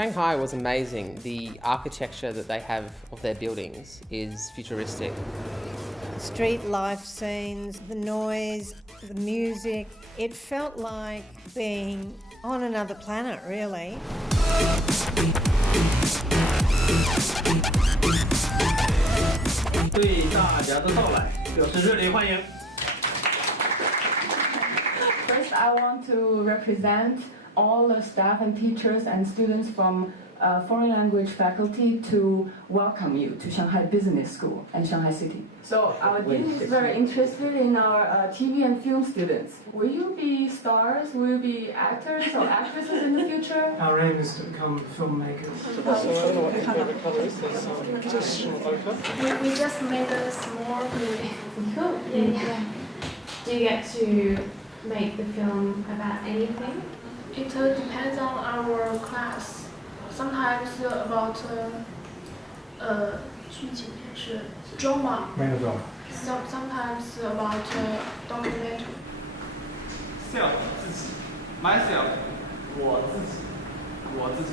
Shanghai was amazing. The architecture that they have of their buildings is futuristic. Street life scenes, the noise, the music. It felt like being on another planet, really. 对大家的到来表示热烈欢迎。 First, I want to represent all the staff and teachers and students from foreign language faculty to welcome you to Shanghai Business School and Shanghai City. So our dean is very interested in our TV and film students. Will you be stars? Will you be actors or actresses in the future? Our aim is to become filmmakers. So I don't know what your favourite colour is. There's some traditional ochre. We just made a small movie. Cool. Yeah. Do you get to make the film about anything? It depends on our class. Sometimes about 剧情片是 drama. 没有错。 Sometimes about documentary. Self 自己 myself 我自己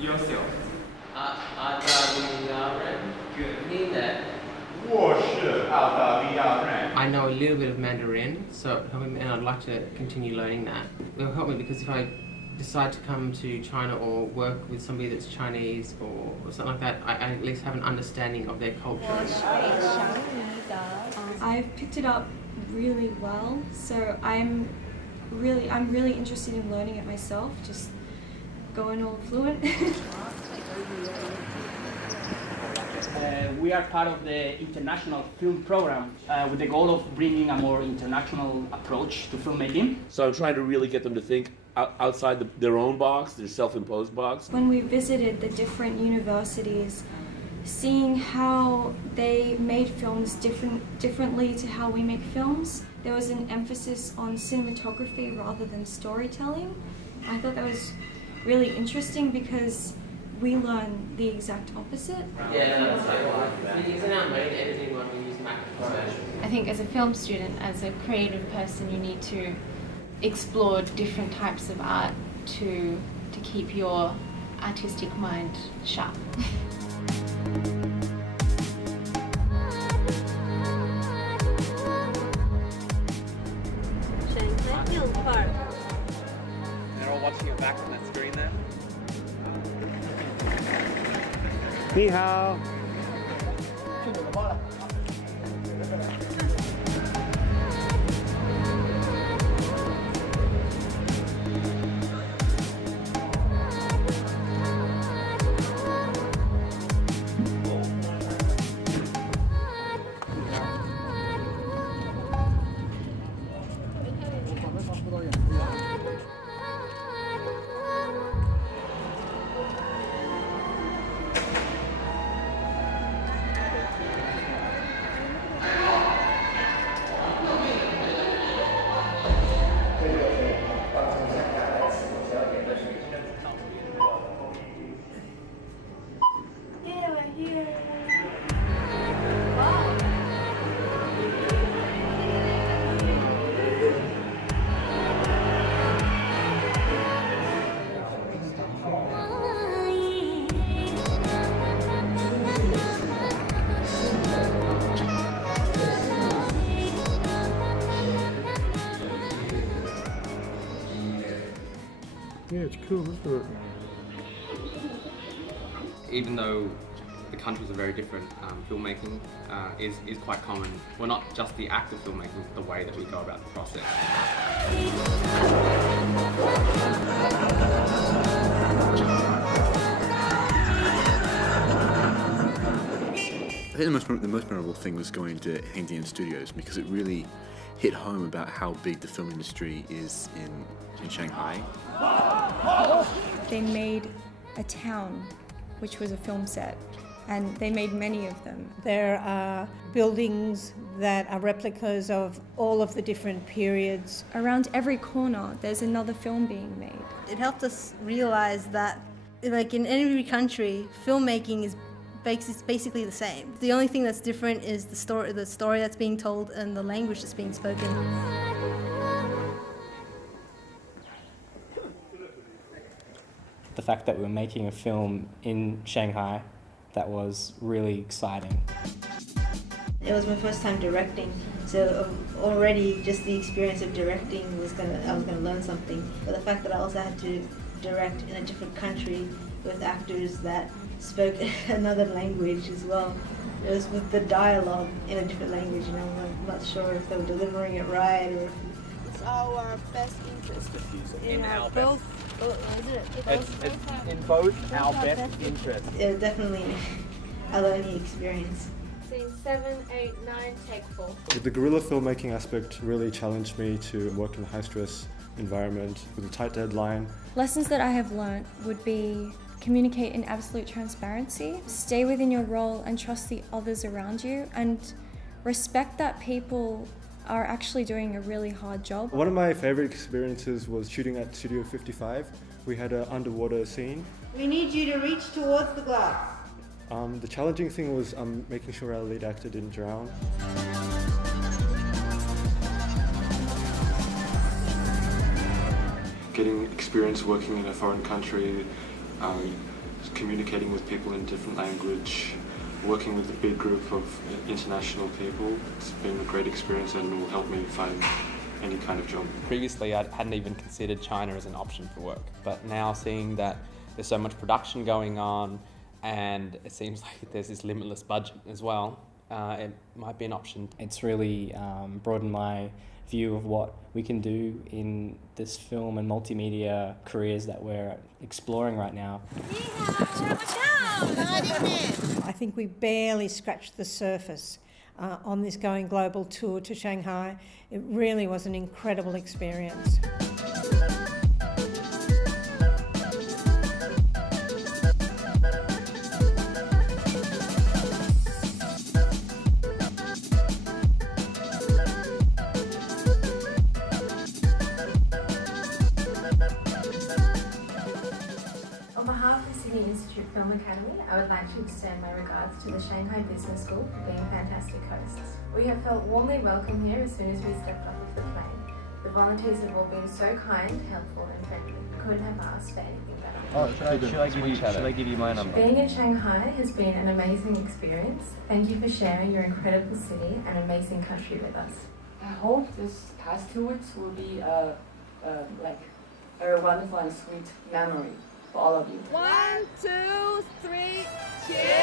yourself 澳大利亚人 good 你呢 我是澳大利亚人 I know a little bit of Mandarin, and I'd like to continue learning that. It'll help me because if I decide to come to China or work with somebody that's Chinese or something like that, I at least have an understanding of their culture. I've picked it up really well, so I'm really interested in learning it myself, just going all fluent. We are part of the international film program with the goal of bringing a more international approach to filmmaking. So I'm trying to really get them to think outside their own box, their self-imposed box. When we visited the different universities, seeing how they made films differently to how we make films, there was an emphasis on cinematography rather than storytelling. I thought that was really interesting because we learn the exact opposite. Yeah, that's like using our main editing one, we use Mac Pro. I think as a film student, as a creative person, you need to explore different types of art to keep your artistic mind sharp. They're all watching it back on that screen there 你好。 Yeah, it's cool, isn't it? Even though the countries are very different, filmmaking is quite common. Well, not just the act of filmmaking, but the way that we go about the process. I think the most memorable thing was going to Hengdian Studios because it really hit home about how big the film industry is in Shanghai. They made a town which was a film set, and they made many of them. There are buildings that are replicas of all of the different periods. Around every corner there's another film being made. It helped us realize that, like in every country, filmmaking is basically the same. The only thing that's different is the story that's being told and the language that's being spoken. the fact that we were making a film in Shanghai that was really exciting. It was my first time directing, so already just the experience of directing I was gonna learn something. But the fact that I also had to direct in a different country with actors that spoke another language as well. It was with the dialogue in a different language, you know, I'm not sure if they were delivering it right or if it's our best interest. In our best. It's in both our best interests. It was definitely a learning experience. Scene 7, 8, 9, take 4. The guerrilla filmmaking aspect really challenged me to work in a high-stress environment with a tight deadline. Lessons that I have learnt would be communicate in absolute transparency, stay within your role and trust the others around you, and respect that people are actually doing a really hard job. One of my favorite experiences was shooting at Studio 55. We had an underwater scene. We need you to reach towards the glass. The challenging thing was making sure our lead actor didn't drown. Getting experience working in a foreign country, communicating with people in a different language, working with a big group of international people. It's been a great experience and will help me find any kind of job. Previously, I hadn't even considered China as an option for work, but now seeing that there's so much production going on and it seems like there's this limitless budget as well, it might be an option. It's really broadened my view of what we can do in this film and multimedia careers that we're exploring right now. I think we barely scratched the surface on this Going Global tour to Shanghai. It really was an incredible experience. On behalf of the Sydney Institute Film Academy, I would like to extend my regards to the Shanghai Business School for being fantastic hosts. We have felt warmly welcome here as soon as we stepped off of the plane. The volunteers have all been so kind, helpful and friendly. Couldn't have asked for anything better. Oh, should I give you my number? Being in Shanghai has been an amazing experience. Thank you for sharing your incredible city and amazing country with us. I hope this past 2 weeks will be a very wonderful and sweet memory for all of you. 1, 2, 3, cheers!